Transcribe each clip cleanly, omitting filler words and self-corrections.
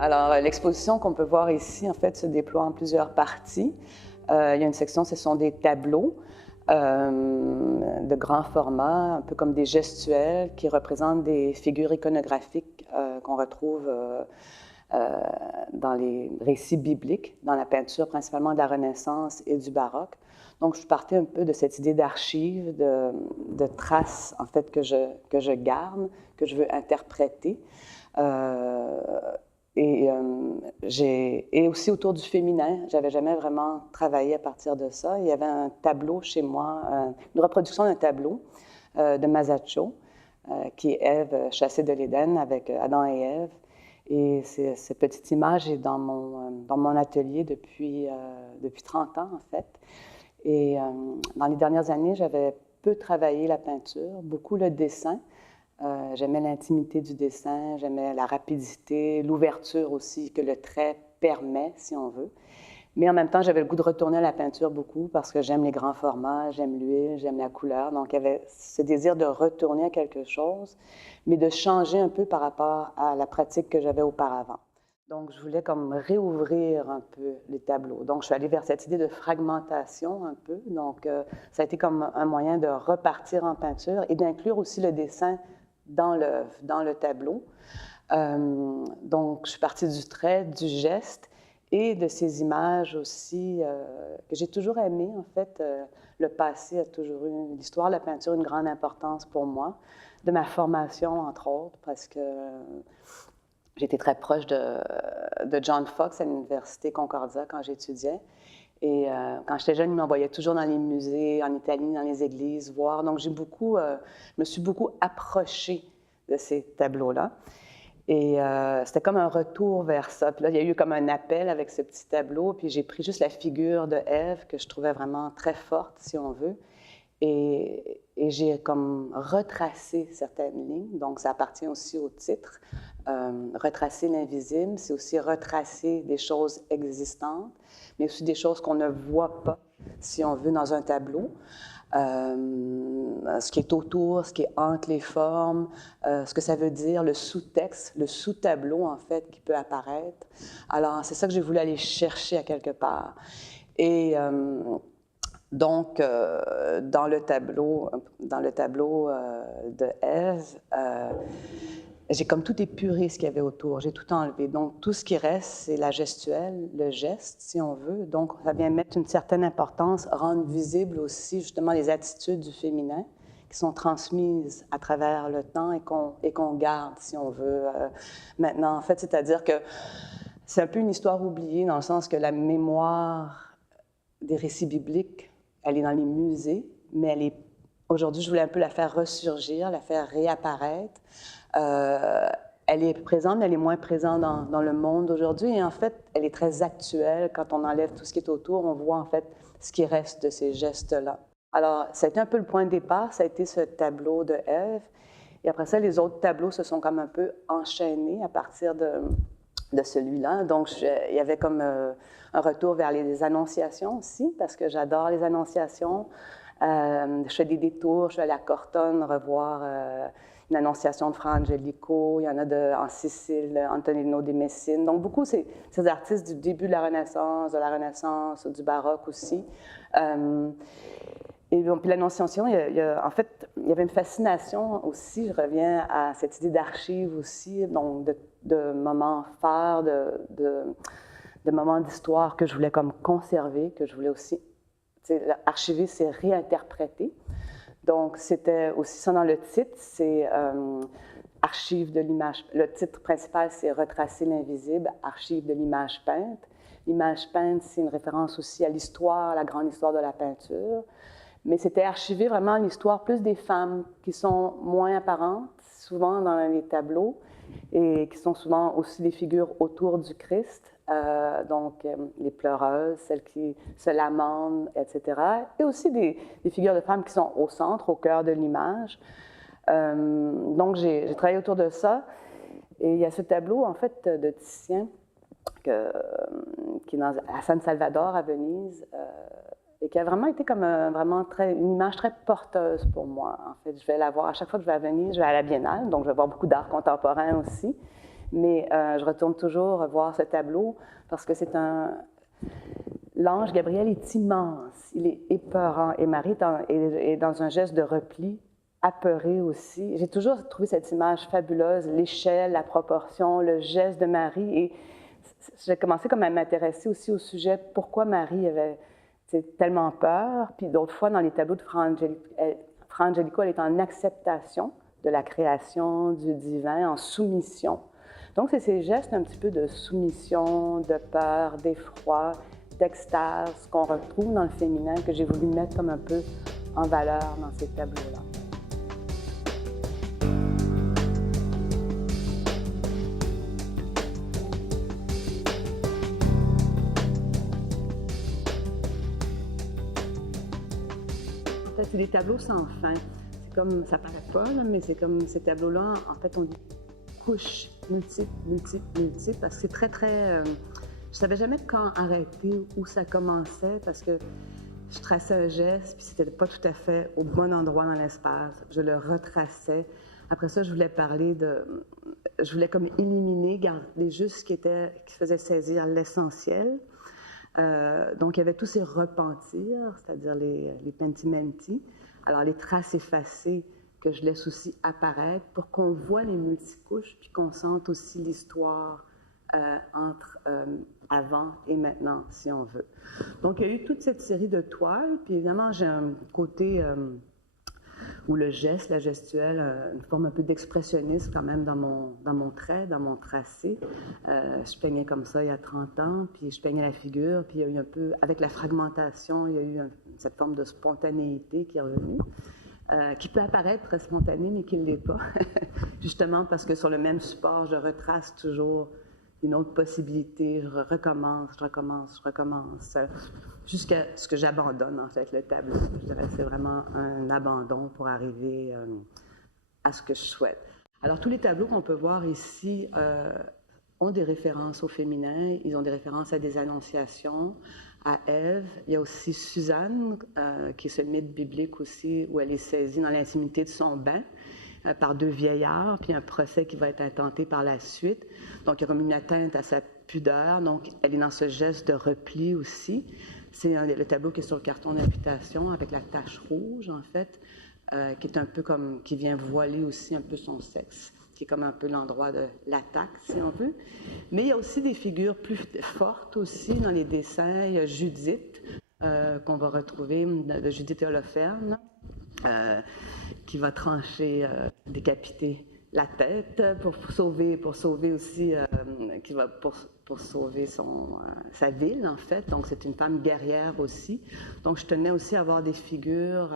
Alors, l'exposition qu'on peut voir ici, en fait, se déploie en plusieurs parties. Il y a une section, ce sont des tableaux de grand format, un peu comme des gestuels qui représentent des figures iconographiques qu'on retrouve dans les récits bibliques, dans la peinture principalement de la Renaissance et du baroque. Donc, je partais un peu de cette idée d'archives, de traces, en fait, que je garde, que je veux interpréter. Et aussi autour du féminin, j'avais jamais vraiment travaillé à partir de ça. Il y avait un tableau chez moi, une reproduction d'un tableau de Masaccio, qui est Ève chassée de l'Éden avec Adam et Ève. Et cette petite image est dans mon atelier depuis 30 ans, en fait. Et dans les dernières années, j'avais peu travaillé la peinture, beaucoup le dessin. J'aimais l'intimité du dessin, j'aimais la rapidité, l'ouverture aussi que le trait permet, si on veut. Mais en même temps, j'avais le goût de retourner à la peinture beaucoup parce que j'aime les grands formats, j'aime l'huile, j'aime la couleur. Donc, il y avait ce désir de retourner à quelque chose, mais de changer un peu par rapport à la pratique que j'avais auparavant. Donc, je voulais comme réouvrir un peu les tableaux. Donc, je suis allée vers cette idée de fragmentation un peu. Donc, ça a été comme un moyen de repartir en peinture et d'inclure aussi le dessin dans l'œuvre, dans le tableau. Donc, je suis partie du trait, du geste et de ces images aussi que j'ai toujours aimées, en fait. Le passé a toujours eu, l'histoire de la peinture, une grande importance pour moi, de ma formation, entre autres, parce que j'étais très proche de John Fox à l'Université Concordia quand j'étudiais. Et quand j'étais jeune, il m'envoyait toujours dans les musées, en Italie, dans les églises, voir. Donc, je me suis beaucoup approchée de ces tableaux-là. Et c'était comme un retour vers ça. Puis là, il y a eu comme un appel avec ce petit tableau. Puis j'ai pris juste la figure de Ève, que je trouvais vraiment très forte, si on veut. Et j'ai comme retracé certaines lignes. Donc, ça appartient aussi au titre. Retracer l'invisible, c'est aussi retracer des choses existantes, mais aussi des choses qu'on ne voit pas, si on veut, dans un tableau. Ce qui est autour, ce qui est entre les formes, ce que ça veut dire, le sous-texte, le sous-tableau, en fait, qui peut apparaître. Alors, c'est ça que j'ai voulu aller chercher à quelque part. Et donc, dans le tableau de Ève, j'ai comme tout épuré ce qu'il y avait autour, j'ai tout enlevé. Donc, tout ce qui reste, c'est la gestuelle, le geste, si on veut. Donc, ça vient mettre une certaine importance, rendre visible aussi, justement, les attitudes du féminin qui sont transmises à travers le temps et qu'on garde, si on veut, maintenant. En fait, c'est-à-dire que c'est un peu une histoire oubliée dans le sens que la mémoire des récits bibliques, elle est dans les musées, mais aujourd'hui, je voulais un peu la faire ressurgir, la faire réapparaître. Elle est présente, mais elle est moins présente dans le monde aujourd'hui. Et en fait, elle est très actuelle. Quand on enlève tout ce qui est autour, on voit en fait ce qui reste de ces gestes-là. Alors, ça a été un peu le point de départ. Ça a été ce tableau de Ève. Et après ça, les autres tableaux se sont comme un peu enchaînés à partir de celui-là. Donc, il y avait comme un retour vers les annonciations aussi, parce que j'adore les annonciations. Je fais des détours, je suis allée à Cortone revoir une annonciation de Fra Angelico, il y en a en Sicile, Antonino de Messine. Donc, beaucoup, ces artistes du début de la Renaissance, du baroque aussi. Et puis l'annonciation, en fait, il y avait une fascination aussi, je reviens à cette idée d'archives aussi, donc de moments phares, de moments d'histoire que je voulais comme conserver, que je voulais aussi, archiver, c'est réinterpréter. Donc, c'était aussi ça dans le titre, c'est archive de l'image. Le titre principal, c'est Retracer l'invisible, archive de l'image peinte. L'image peinte, c'est une référence aussi à l'histoire, la grande histoire de la peinture. Mais c'était archiver vraiment l'histoire plus des femmes qui sont moins apparentes, souvent dans les tableaux, et qui sont souvent aussi des figures autour du Christ, donc les pleureuses, celles qui se lamentent, etc. Et aussi des figures de femmes qui sont au centre, au cœur de l'image. Donc j'ai travaillé autour de ça. Et il y a ce tableau, en fait, de Titien, qui est à San Salvador, à Venise, et qui a vraiment été comme une image très porteuse pour moi. En fait, je vais la voir à chaque fois que je vais à Venise, je vais à la Biennale, donc je vais voir beaucoup d'art contemporain aussi. Mais je retourne toujours voir ce tableau parce que c'est un... L'ange Gabriel est immense, il est épeurant, et Marie est dans un geste de repli, apeurée aussi. J'ai toujours trouvé cette image fabuleuse, l'échelle, la proportion, le geste de Marie, et j'ai commencé comme à m'intéresser aussi au sujet pourquoi Marie avait tellement peur, puis d'autres fois dans les tableaux de Fra Angelico, elle est en acceptation de la création, du divin, en soumission. Donc c'est ces gestes un petit peu de soumission, de peur, d'effroi, d'extase qu'on retrouve dans le féminin, que j'ai voulu mettre comme un peu en valeur dans ces tableaux-là. C'est des tableaux sans fin. C'est comme, ça paraît pas, là, mais c'est comme ces tableaux-là, en fait, on dit couches multiples, parce que c'est très... je savais jamais quand arrêter, où ça commençait, parce que je traçais un geste, puis c'était pas tout à fait au bon endroit dans l'espace. Je le retraçais. Après ça, je voulais parler de... Je voulais comme éliminer, garder juste ce qui faisait saisir l'essentiel. Donc, il y avait tous ces repentirs, c'est-à-dire les pentimenti, alors les traces effacées que je laisse aussi apparaître pour qu'on voit les multicouches, puis qu'on sente aussi l'histoire entre avant et maintenant, si on veut. Donc, il y a eu toute cette série de toiles, puis évidemment, j'ai un côté où le geste, la gestuelle, une forme un peu d'expressionniste quand même dans mon trait, dans mon tracé. Je peignais comme ça il y a 30 ans, puis je peignais la figure, puis il y a eu un peu, avec la fragmentation, il y a eu cette forme de spontanéité qui est revenue, qui peut apparaître très spontanée, mais qui ne l'est pas, justement parce que sur le même support, je retrace toujours une autre possibilité, je recommence, jusqu'à ce que j'abandonne, en fait, le tableau. Je dirais que c'est vraiment un abandon pour arriver à ce que je souhaite. Alors, tous les tableaux qu'on peut voir ici ont des références au féminin, ils ont des références à des annonciations, à Ève. Il y a aussi Suzanne, qui est ce mythe biblique aussi, où elle est saisie dans l'intimité de son bain, par deux vieillards, puis un procès qui va être intenté par la suite. Donc, il y a comme une atteinte à sa pudeur. Donc, elle est dans ce geste de repli aussi. C'est le tableau qui est sur le carton d'invitation avec la tache rouge, en fait, qui est un peu comme, qui vient voiler aussi un peu son sexe, qui est comme un peu l'endroit de l'attaque, si on veut. Mais il y a aussi des figures plus fortes aussi dans les dessins. Il y a Judith, qu'on va retrouver, de Judith et Holoferne, qui va trancher, décapiter la tête pour sauver aussi, pour sauver sa ville, en fait. Donc, c'est une femme guerrière aussi. Donc, je tenais aussi à avoir des figures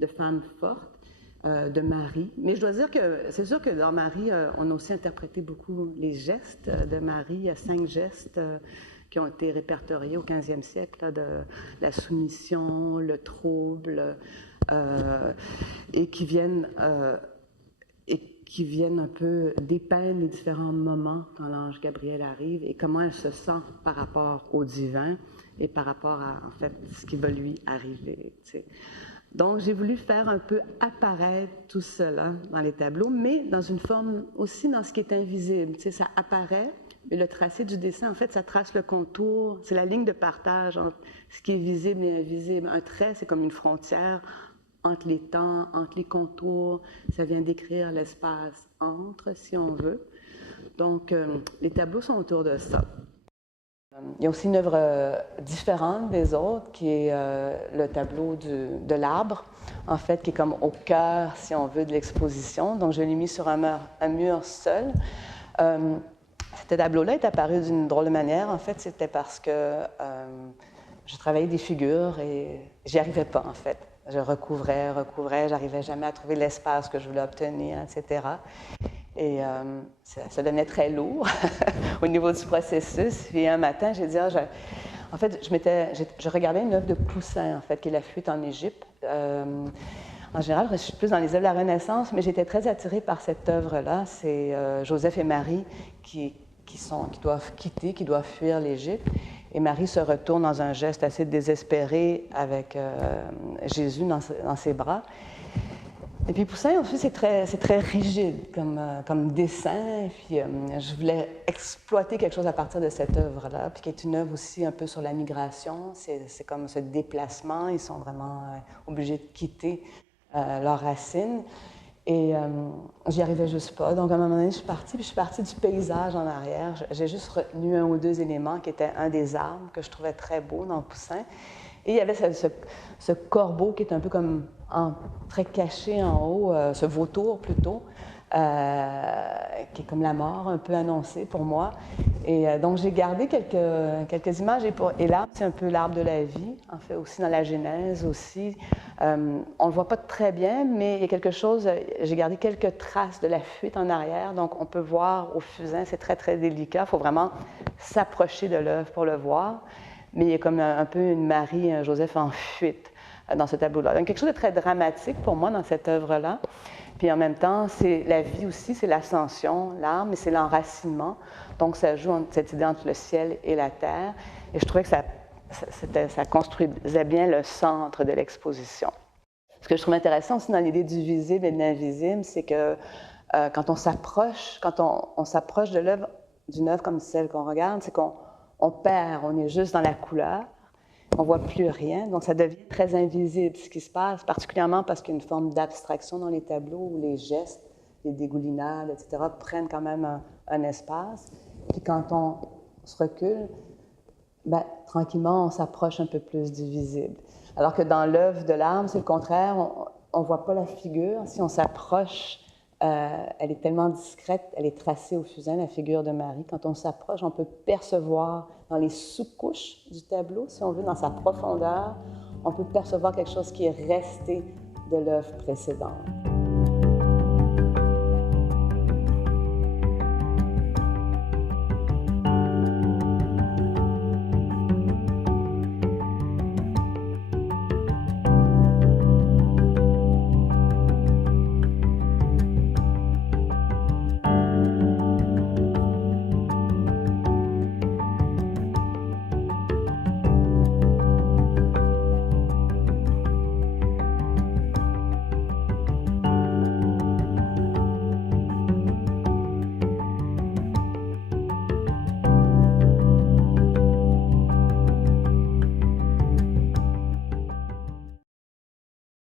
de femmes fortes, de Marie. Mais je dois dire que c'est sûr que dans Marie, on a aussi interprété beaucoup les gestes de Marie. Il y a 5 gestes qui ont été répertoriés au 15e siècle, là, de la soumission, le trouble, et qui viennent un peu dépeindre les différents moments quand l'ange Gabriel arrive et comment elle se sent par rapport au divin et par rapport à, en fait, ce qui va lui arriver, tu sais. Donc, j'ai voulu faire un peu apparaître tout cela dans les tableaux, mais dans une forme aussi dans ce qui est invisible. Tu sais, ça apparaît, mais le tracé du dessin, en fait, ça trace le contour. C'est la ligne de partage entre ce qui est visible et invisible. Un trait, c'est comme une frontière entre les temps, entre les contours. Ça vient décrire l'espace entre, si on veut. Donc, les tableaux sont autour de ça. Il y a aussi une œuvre différente des autres, qui est le tableau de l'arbre, en fait, qui est comme au cœur, si on veut, de l'exposition. Donc, je l'ai mis sur un mur seul. Ce tableau-là est apparu d'une drôle de manière. En fait, c'était parce que je travaillais des figures et j'y arrivais pas, en fait. Je recouvrais, j'arrivais jamais à trouver l'espace que je voulais obtenir, etc. Et ça devenait très lourd au niveau du processus. Puis un matin, j'ai dit, en fait, je regardais une œuvre de Poussin, en fait, qui est La fuite en Égypte. En général, je suis plus dans les œuvres de la Renaissance, mais j'étais très attirée par cette œuvre-là. C'est Joseph et Marie qui doivent quitter, qui doivent fuir l'Égypte. Et Marie se retourne dans un geste assez désespéré avec Jésus dans ses bras. Et puis Poussin aussi, c'est très rigide comme dessin. Puis je voulais exploiter quelque chose à partir de cette œuvre-là, puis qui est une œuvre aussi un peu sur la migration. C'est comme ce déplacement. Ils sont vraiment obligés de quitter leurs racines. Et j'y arrivais juste pas. Donc, à un moment donné, je suis partie, puis je suis partie du paysage en arrière. J'ai juste retenu un ou deux éléments qui étaient un des arbres que je trouvais très beau dans Poussin. Et il y avait ce corbeau qui est un peu comme très caché en haut, ce vautour plutôt, qui est comme la mort, un peu annoncée pour moi. Et donc, j'ai gardé quelques images. Et l'arbre, c'est un peu l'arbre de la vie, en fait, aussi dans la Genèse aussi. On ne le voit pas très bien, mais il y a quelque chose, j'ai gardé quelques traces de la fuite en arrière. Donc, on peut voir au fusain, c'est très, très délicat. Il faut vraiment s'approcher de l'œuvre pour le voir. Mais il y a comme un peu une Marie, un Joseph en fuite dans ce tableau-là. Donc, quelque chose de très dramatique pour moi dans cette œuvre-là. Puis en même temps, c'est la vie aussi, c'est l'ascension, l'arbre, mais c'est l'enracinement. Donc, ça joue cette idée entre le ciel et la terre. Et je trouvais que ça construisait bien le centre de l'exposition. Ce que je trouve intéressant aussi dans l'idée du visible et de l'invisible, c'est que quand on s'approche de l'œuvre, d'une œuvre comme celle qu'on regarde, c'est qu'on perd, on est juste dans la couleur, on ne voit plus rien, donc ça devient très invisible ce qui se passe, particulièrement parce qu'il y a une forme d'abstraction dans les tableaux où les gestes, les dégoulinades, etc., prennent quand même un espace. Puis quand on se recule, ben, tranquillement, on s'approche un peu plus du visible. Alors que dans l'œuvre de l'arbre, c'est le contraire, on ne voit pas la figure. Si on s'approche, elle est tellement discrète, elle est tracée au fusain, la figure de Marie. Quand on s'approche, on peut percevoir dans les sous-couches du tableau, si on veut, dans sa profondeur, on peut percevoir quelque chose qui est resté de l'œuvre précédente.